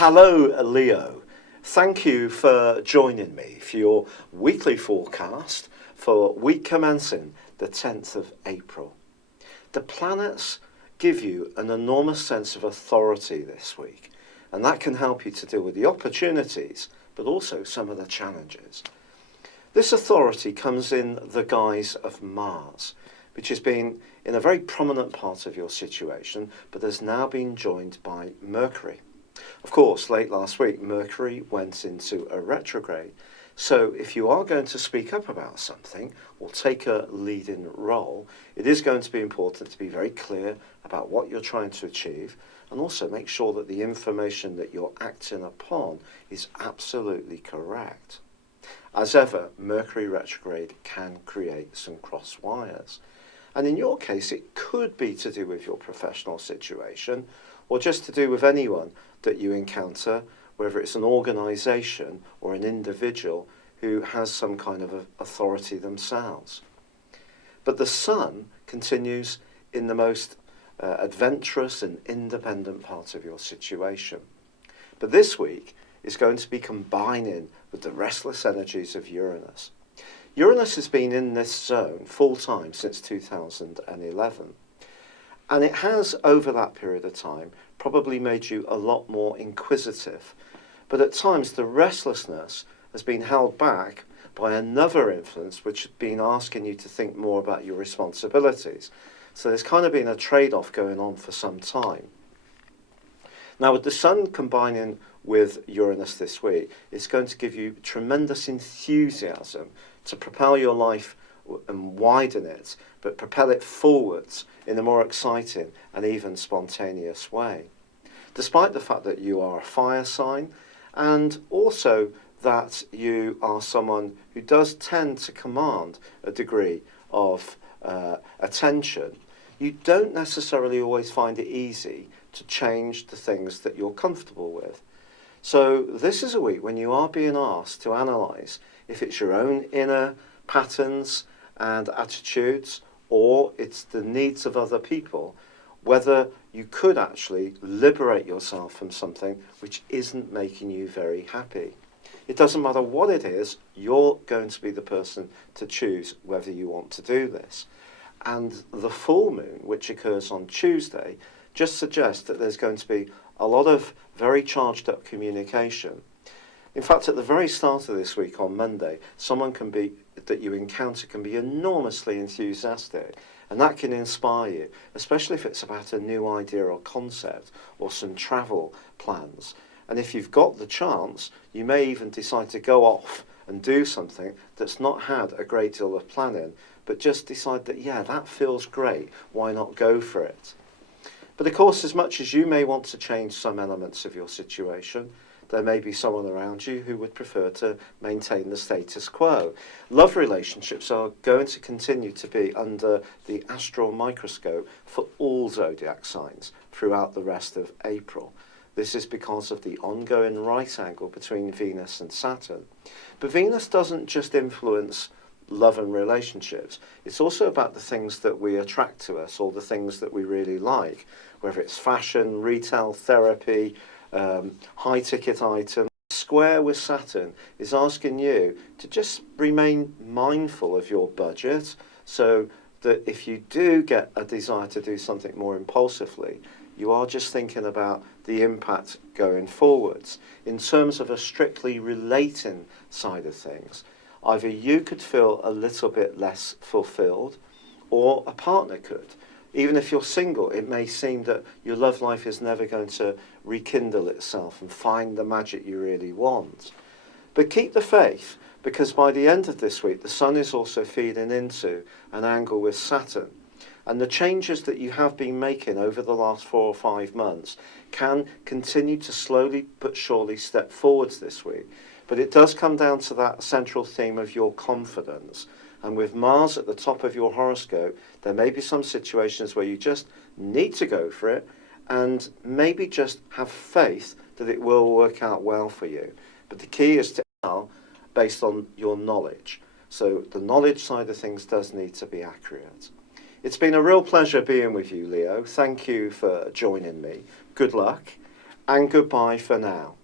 Hello, Leo. Thank you for joining me for your weekly forecast for week commencing the 10th of April. The planets give you an enormous sense of authority this week, and that can help you to deal with the opportunities, but also some of the challenges. This authority comes in the guise of Mars, which has been in a very prominent part of your situation, but has now been joined by Mercury. Of course, late last week, Mercury went into a retrograde. So if you are going to speak up about something or take a leading role, it is going to be important to be very clear about what you're trying to achieve, and also make sure that the information that you're acting upon is absolutely correct. As ever, Mercury retrograde can create some cross wires. And in your case, it could be to do with your professional situation, or just to do with anyone that you encounter, whether it's an organisation or an individual who has some kind of authority themselves. But the Sun continues in the most adventurous and independent part of your situation. But this week is going to be combining with the restless energies of Uranus. Uranus has been in this zone full time since 2011. And it has, over that period of time, probably made you a lot more inquisitive. But at times, the restlessness has been held back by another influence which has been asking you to think more about your responsibilities. So there's kind of been a trade-off going on for some time. Now, with the Sun combining with Uranus this week, it's going to give you tremendous enthusiasm to propel your life and widen it, but propel it forwards in a more exciting and even spontaneous way. Despite the fact that you are a fire sign, and also that you are someone who does tend to command a degree of attention, you don't necessarily always find it easy to change the things that you're comfortable with. So this is a week when you are being asked to analyse if it's your own inner patterns and attitudes, or it's the needs of other people, whether you could actually liberate yourself from something which isn't making you very happy. It doesn't matter what it is, you're going to be the person to choose whether you want to do this. And the full moon, which occurs on Tuesday, just suggests that there's going to be a lot of very charged up communication. In fact, at the very start of this week on Monday, someone that you encounter can be enormously enthusiastic, and that can inspire you, especially if it's about a new idea or concept or some travel plans. And if you've got the chance, you may even decide to go off and do something that's not had a great deal of planning, but just decide that, yeah, that feels great, why not go for it? But of course, as much as you may want to change some elements of your situation, there may be someone around you who would prefer to maintain the status quo. Love relationships are going to continue to be under the astral microscope for all zodiac signs throughout the rest of April. This is because of the ongoing right angle between Venus and Saturn. But Venus doesn't just influence love and relationships. It's also about the things that we attract to us, or the things that we really like, whether it's fashion, retail, therapy, high ticket items. Square with Saturn is asking you to just remain mindful of your budget, so that if you do get a desire to do something more impulsively, you are just thinking about the impact going forwards. In terms of a strictly relating side of things, either you could feel a little bit less fulfilled, or a partner could. Even if you're single, it may seem that your love life is never going to rekindle itself and find the magic you really want. But keep the faith, because by the end of this week, the Sun is also feeding into an angle with Saturn. And the changes that you have been making over the last 4 or 5 months can continue to slowly but surely step forwards this week. But it does come down to that central theme of your confidence. And with Mars at the top of your horoscope, there may be some situations where you just need to go for it, and maybe just have faith that it will work out well for you. But the key is to tell based on your knowledge. So the knowledge side of things does need to be accurate. It's been a real pleasure being with you, Leo. Thank you for joining me. Good luck. and goodbye for now.